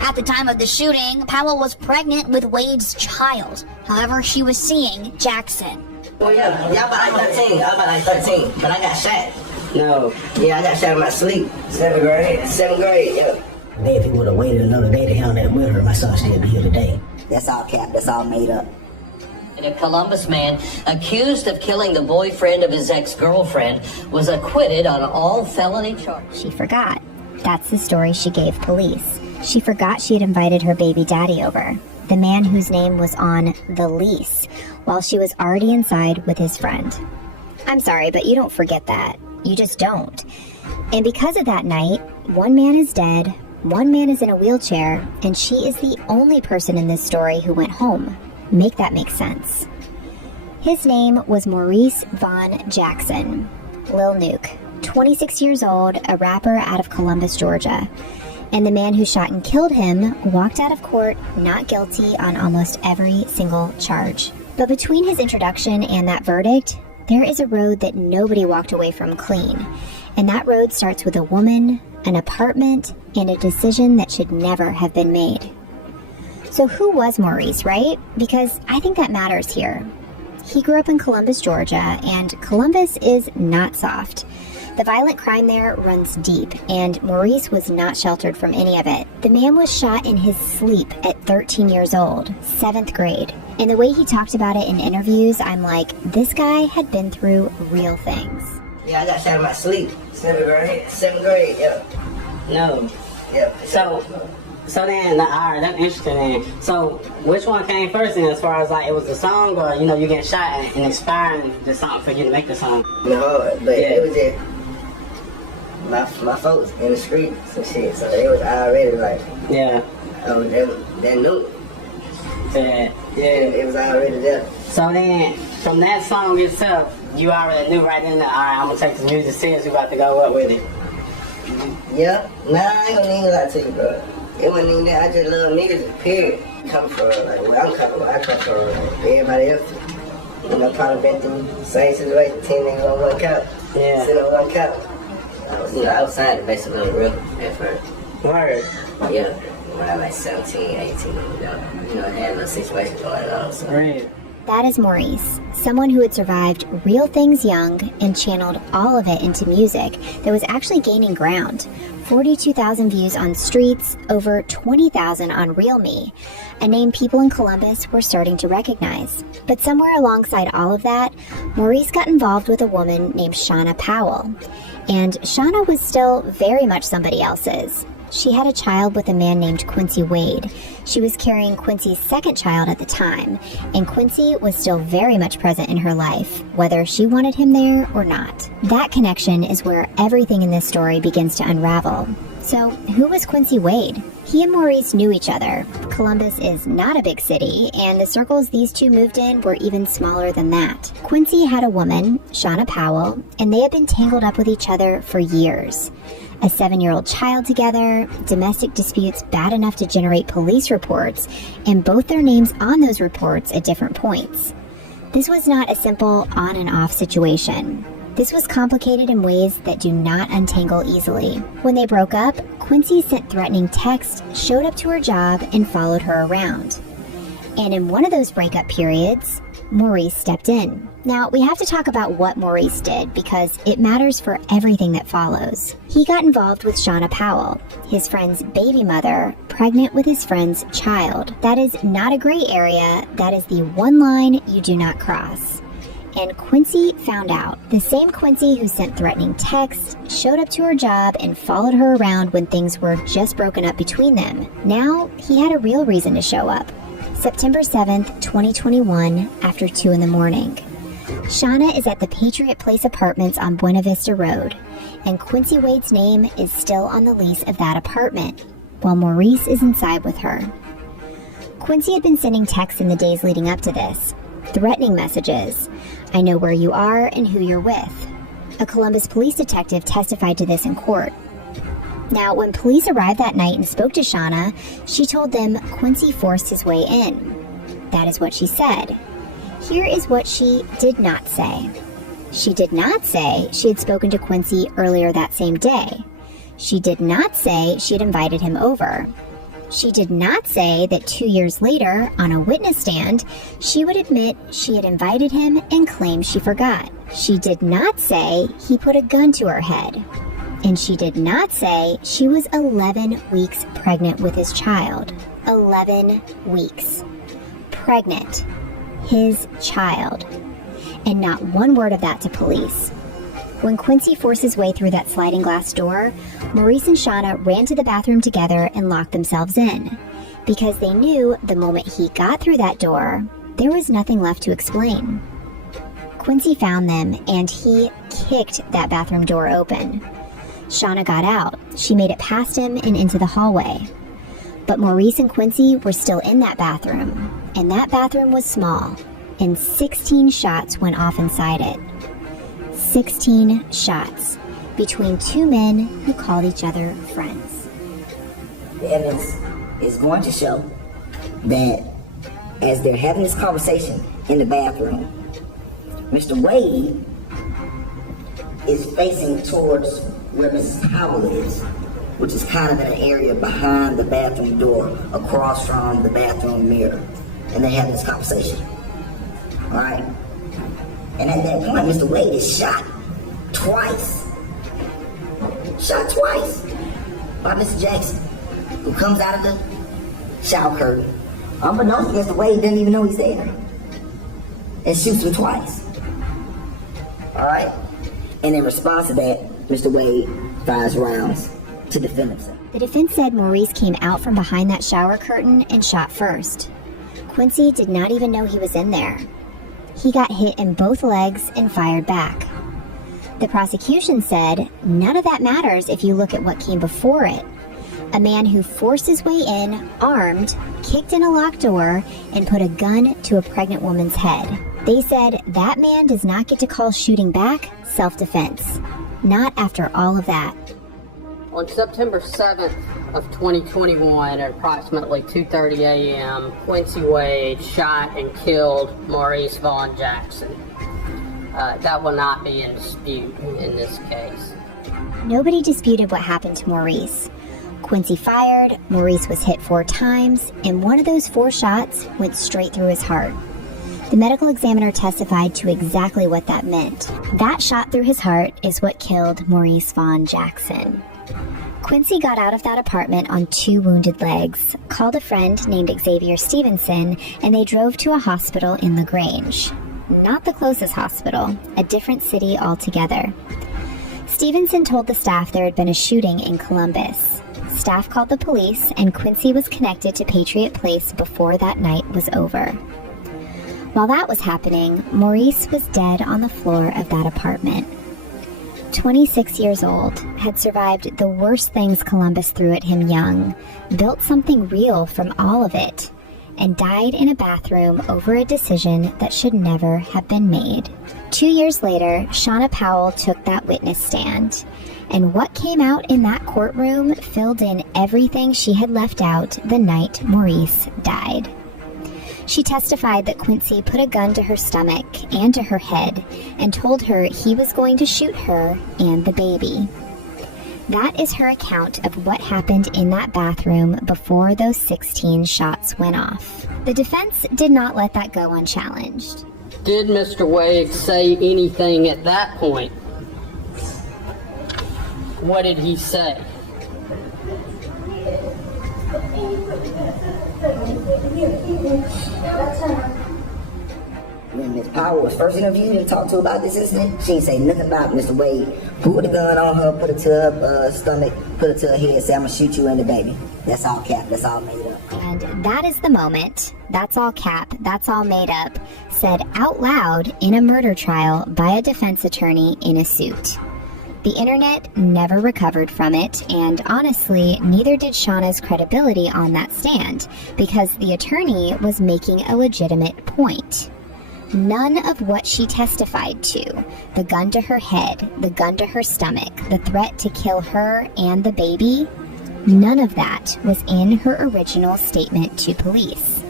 At the time of the shooting, Powell was pregnant with Wade's child. However, she was seeing Jackson. Well, yeah, y'all about like 13. I was about like 13, but I got shot. No. Yeah, I got shot in my sleep. 7th grade? 7th grade, yeah. Man, if he would have waited another day to handle that murder, my son still be here today. That's all cap. That's all made up. A Columbus man accused of killing the boyfriend of his ex-girlfriend was acquitted on all felony charges. She forgot. That's the story she gave police. She forgot she had invited her baby daddy over, the man whose name was on the lease, while she was already inside with his friend. I'm sorry, but you don't forget that. You just don't. And because of that night, one man is dead, one man is in a wheelchair, and she is the only person in this story who went home. Make that make sense. His name was Maurice Vaughn Jackson, Lil Nuke, 26 years old, a rapper out of Columbus, Georgia. And the man who shot and killed him walked out of court not guilty on almost every single charge. But between his introduction and that verdict, there is a road that nobody walked away from clean. And that road starts with a woman, an apartment, and a decision that should never have been made. So who was Maurice, right? Because I think that matters here. He grew up in Columbus, Georgia, and Columbus is not soft. The violent crime there runs deep, and Maurice was not sheltered from any of it. The man was shot in his sleep at 13 years old, 7th grade. And the way he talked about it in interviews, I'm like, this guy had been through real things. Yeah, I got shot in my sleep. 7th grade? 7th grade, yeah. No. Yeah. So then, alright, that's interesting then. So, which one came first then, as far as like, it was the song, or, you know, you getting shot and inspiring the song for you to make the song? No, but it was just my folks in the streets and shit, so they was already like, yeah. They knew. Yeah. It was already there. So then, from that song itself, you already knew right then that, alright, I'm gonna take this music serious, we about to go up with it. Yeah, nah, I ain't gonna even lie to you, bro. It wasn't even that. I just love niggas, period. Come from, like, where I'm coming from, I come from everybody else. You know, probably been through the same situation, 10 niggas on one couch. Yeah. Sitting on one couch. I was signed to basically on the real at first. Word. Yeah, when I was like 17, 18, you know, I had a little situation going on, so. Right. That is Maurice, someone who had survived real things young and channeled all of it into music that was actually gaining ground. 42,000 views on Streets, over 20,000 on Real Me, a name people in Columbus were starting to recognize. But somewhere alongside all of that, Maurice got involved with a woman named Shauna Powell. And Shauna was still very much somebody else's. She had a child with a man named Quincy Wade. She was carrying Quincy's second child at the time, and Quincy was still very much present in her life, whether she wanted him there or not. That connection is where everything in this story begins to unravel. So, who was Quincy Wade? He and Maurice knew each other. Columbus is not a big city, and the circles these two moved in were even smaller than that. Quincy had a woman, Shauna Powell, and they had been tangled up with each other for years. A 7-year-old child together, domestic disputes bad enough to generate police reports, and both their names on those reports at different points. This was not a simple on and off situation. This was complicated in ways that do not untangle easily. When they broke up, Quincy sent threatening texts, showed up to her job, and followed her around. And in one of those breakup periods, Maurice stepped in. Now, we have to talk about what Maurice did because it matters for everything that follows. He got involved with Shauna Powell, his friend's baby mother, pregnant with his friend's child. That is not a gray area. That is the one line you do not cross. And Quincy found out. The same Quincy who sent threatening texts, showed up to her job, and followed her around when things were just broken up between them. Now, he had a real reason to show up. September 7th, 2021, after 2 in the morning. Shauna is at the Patriot Place Apartments on Buena Vista Road, and Quincy Wade's name is still on the lease of that apartment, while Maurice is inside with her. Quincy had been sending texts in the days leading up to this, threatening messages. I know where you are and who you're with. A Columbus police detective testified to this in court. Now, when police arrived that night and spoke to Shauna, she told them Quincy forced his way in. That is what she said. Here is what she did not say. She did not say she had spoken to Quincy earlier that same day. She did not say she had invited him over. She did not say that 2 years later, on a witness stand, she would admit she had invited him and claimed she forgot. She did not say he put a gun to her head. And she did not say she was 11 weeks pregnant with his child. 11 weeks. Pregnant. His child. And not one word of that to police. When Quincy forced his way through that sliding glass door, Maurice and Shauna ran to the bathroom together and locked themselves in. Because they knew the moment he got through that door, there was nothing left to explain. Quincy found them and he kicked that bathroom door open. Shauna got out. She made it past him and into the hallway. But Maurice and Quincy were still in that bathroom, and that bathroom was small, and 16 shots went off inside it. 16 shots between two men who called each other friends. The evidence is going to show that as they're having this conversation in the bathroom, Mr. Wade is facing towards where Mrs. Powell is, which is kind of in an area behind the bathroom door, across from the bathroom mirror. And they're having this conversation. Alright? And at that point, Mr. Wade is shot twice. Shot twice by Mr. Jackson, who comes out of the shower curtain. Unbeknownst to Mr. Wade didn't even know he's there. And shoots him twice. Alright? And in response to that, Mr. Wade fires rounds to defend himself. The defense said Maurice came out from behind that shower curtain and shot first. Quincy did not even know he was in there. He got hit in both legs and fired back. The prosecution said none of that matters if you look at what came before it. A man who forced his way in, armed, kicked in a locked door, and put a gun to a pregnant woman's head. They said that man does not get to call shooting back self-defense. Not after all of that. On September 7th of 2021 at approximately 2:30 a.m., Quincy Wade shot and killed Maurice Vaughn Jackson. That will not be in dispute in this case. Nobody disputed what happened to Maurice. Quincy fired, Maurice was hit 4 times, and one of those 4 shots went straight through his heart. The medical examiner testified to exactly what that meant. That shot through his heart is what killed Maurice Vaughn Jackson. Quincy got out of that apartment on 2 wounded legs, called a friend named Xavier Stevenson, and they drove to a hospital in LaGrange. Not the closest hospital, a different city altogether. Stevenson told the staff there had been a shooting in Columbus. Staff called the police, and Quincy was connected to Patriot Place before that night was over. While that was happening, Maurice was dead on the floor of that apartment. 26 years old, had survived the worst things Columbus threw at him young, built something real from all of it, and died in a bathroom over a decision that should never have been made. 2 years later, Shauna Powell took that witness stand, and what came out in that courtroom filled in everything she had left out the night Maurice died. She testified that Quincy put a gun to her stomach and to her head and told her he was going to shoot her and the baby. That is her account of what happened in that bathroom before those 16 shots went off. The defense did not let that go unchallenged. Did Mr. Wade say anything at that point? What did he say? When Ms. Powell was first interviewed and talked to about this incident, she didn't say nothing about Mr. Wade. Pulled the gun on her, put it to her stomach, put it to her head, said, "I'm gonna shoot you and the baby." That's all cap, that's all made up. And that is the moment, that's all cap, that's all made up, said out loud in a murder trial by a defense attorney in a suit. The internet never recovered from it, and honestly, neither did Shauna's credibility on that stand, because the attorney was making a legitimate point. None of what she testified to, the gun to her head, the gun to her stomach, the threat to kill her and the baby, none of that was in her original statement to police.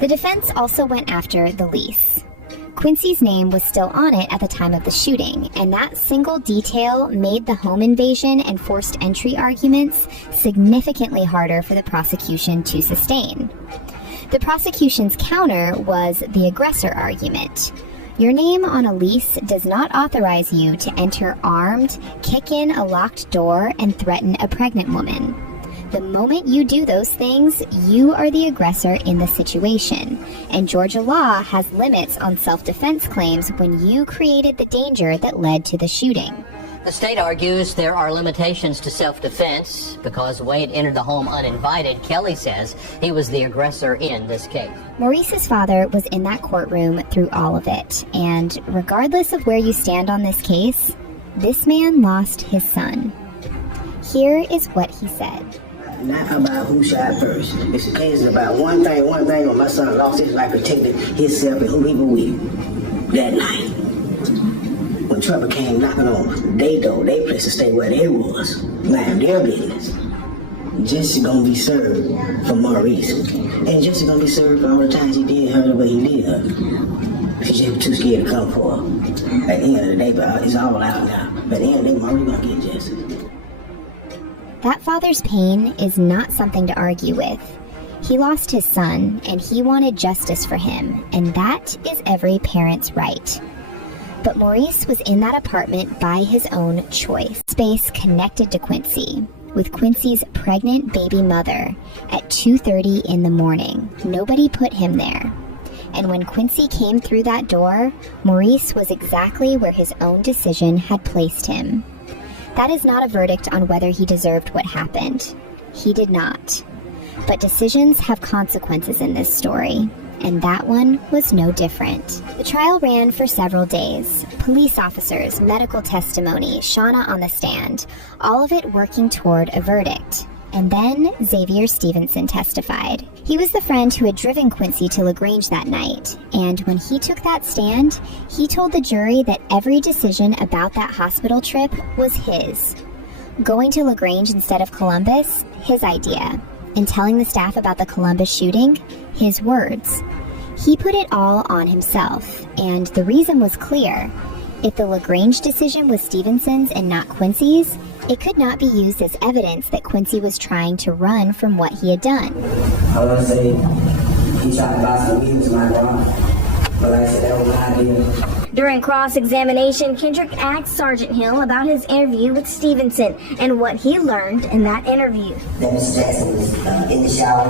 The defense also went after the lease. Quincy's name was still on it at the time of the shooting, and that single detail made the home invasion and forced entry arguments significantly harder for the prosecution to sustain. The prosecution's counter was the aggressor argument. Your name on a lease does not authorize you to enter armed, kick in a locked door, and threaten a pregnant woman. The moment you do those things, you are the aggressor in the situation, and Georgia law has limits on self-defense claims when you created the danger that led to the shooting. The state argues there are limitations to self-defense. Because Wade entered the home uninvited, Kelly says he was the aggressor in this case. Maurice's father was in that courtroom through all of it, and regardless of where you stand on this case, this man lost his son. Here is what he said. Not about who shot first. It's a case about one thing, when my son lost his life protecting himself and who he was with that night. When trouble came knocking on their door, they place to stay where they was, mind their business. Jesse gonna be served for Maurice. And Jesse gonna be served for all the times he did her the way he did. Because she was too scared to come for her. At the end of the day, but it's all out now. But at the end of the day, Maurice gonna get Jesse. That father's pain is not something to argue with. He lost his son, and he wanted justice for him, and that is every parent's right. But Maurice was in that apartment by his own choice. Space connected to Quincy, with Quincy's pregnant baby mother at 2:30 in the morning. Nobody put him there. And when Quincy came through that door, Maurice was exactly where his own decision had placed him. That is not a verdict on whether he deserved what happened. He did not. But decisions have consequences in this story, and that one was no different. The trial ran for several days. Police officers, medical testimony, Shauna on the stand, all of it working toward a verdict. And then Xavier Stevenson testified. He was the friend who had driven Quincy to LaGrange that night, and when he took that stand, he told the jury that every decision about that hospital trip was his. Going to LaGrange instead of Columbus, his idea. And telling the staff about the Columbus shooting, his words. He put it all on himself, and the reason was clear. If the LaGrange decision was Stevenson's and not Quincy's, it could not be used as evidence that Quincy was trying to run from what he had done. I want to say he tried to buy some weed to my grandma, but like I said, that was my idea. During cross-examination, Kendrick asked Sergeant Hill about his interview with Stevenson and what he learned in that interview. That Mr. Jackson was in the shower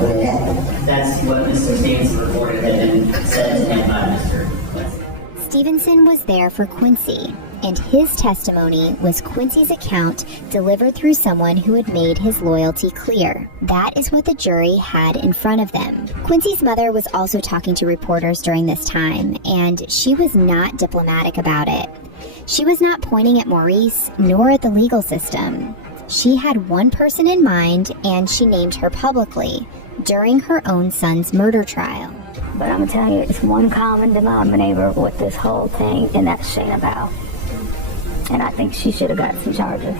when it happened. That's what Mr. Stevenson reported had been said to him by Mr. Quincy. Stevenson was there for Quincy, and his testimony was Quincy's account delivered through someone who had made his loyalty clear. That is what the jury had in front of them. Quincy's mother was also talking to reporters during this time, and she was not diplomatic about it. She was not pointing at Maurice nor at the legal system. She had one person in mind, and she named her publicly during her own son's murder trial. But I'm gonna tell you, it's one common denominator with this whole thing, and that's Shayna Powell. And I think she should have got some charges.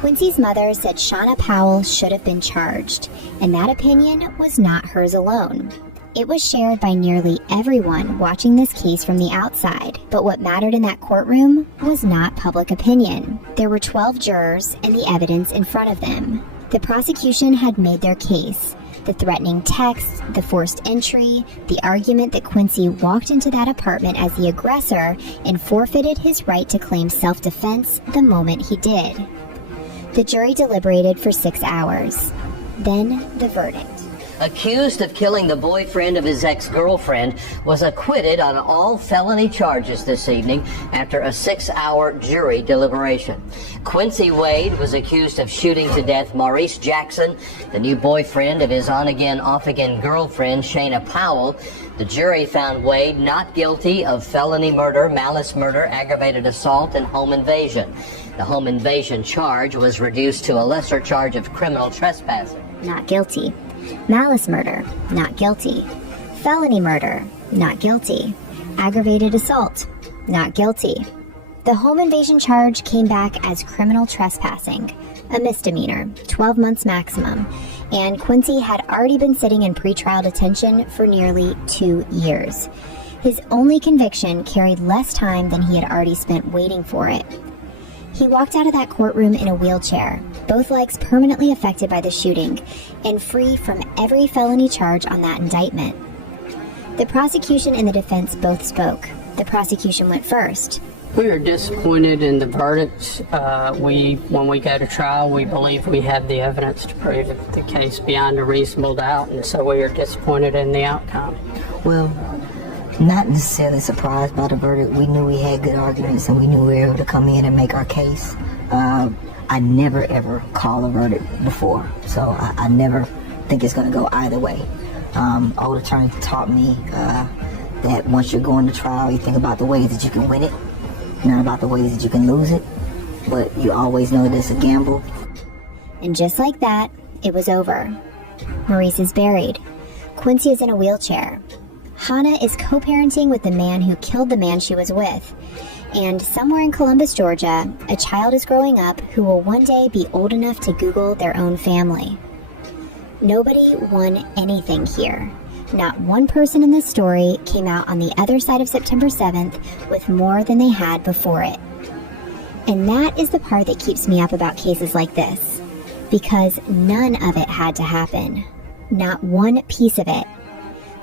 Quincy's mother said Shauna Powell should have been charged, and that opinion was not hers alone. It was shared by nearly everyone watching this case from the outside, but what mattered in that courtroom was not public opinion. There were 12 jurors and the evidence in front of them. The prosecution had made their case. The threatening texts, the forced entry, the argument that Quincy walked into that apartment as the aggressor and forfeited his right to claim self-defense the moment he did. The jury deliberated for 6 hours. Then the verdict. Accused of killing the boyfriend of his ex-girlfriend, was acquitted on all felony charges this evening after a 6-hour jury deliberation. Quincy Wade was accused of shooting to death Maurice Jackson, the new boyfriend of his on-again, off-again girlfriend, Shayna Powell. The jury found Wade not guilty of felony murder, malice murder, aggravated assault, and home invasion. The home invasion charge was reduced to a lesser charge of criminal trespassing. Not guilty. Malice murder, not guilty. Felony murder, not guilty. Aggravated assault, not guilty. The home invasion charge came back as criminal trespassing, a misdemeanor, 12 months maximum, and Quincy had already been sitting in pretrial detention for nearly 2 years. His only conviction carried less time than he had already spent waiting for it. He walked out of that courtroom in a wheelchair, both legs permanently affected by the shooting, and free from every felony charge on that indictment. The prosecution and the defense both spoke. The prosecution went first. We are disappointed in the verdict. When we go to trial, we believe we have the evidence to prove the case beyond a reasonable doubt, and so we are disappointed in the outcome. Well, not necessarily surprised by the verdict. We knew we had good arguments and we knew we were able to come in and make our case. I never ever call a verdict before, so I never think it's going to go either way. Old attorney taught me that once you're going to trial, you think about the ways that you can win it, not about the ways that you can lose it, but you always know that it's a gamble. And just like that, it was over. Maurice is buried. Quincy is in a wheelchair. Hannah is co-parenting with the man who killed the man she was with. And somewhere in Columbus, Georgia, a child is growing up who will one day be old enough to Google their own family. Nobody won anything here. Not one person in this story came out on the other side of September 7th with more than they had before it. And that is the part that keeps me up about cases like this. Because none of it had to happen. Not one piece of it.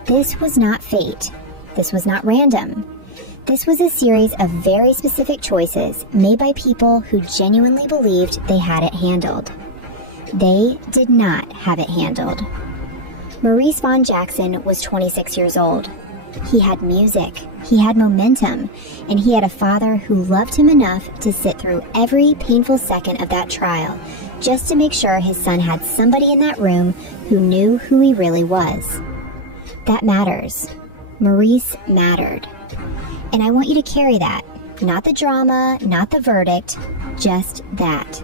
This was not fate. This was not random. This was a series of very specific choices made by people who genuinely believed they had it handled. They did not have it handled. Maurice Vaughn Jackson was 26 years old. He had music, he had momentum, and he had a father who loved him enough to sit through every painful second of that trial just to make sure his son had somebody in that room who knew who he really was. That matters. Maurice mattered. And I want you to carry that. Not the drama, not the verdict, just that.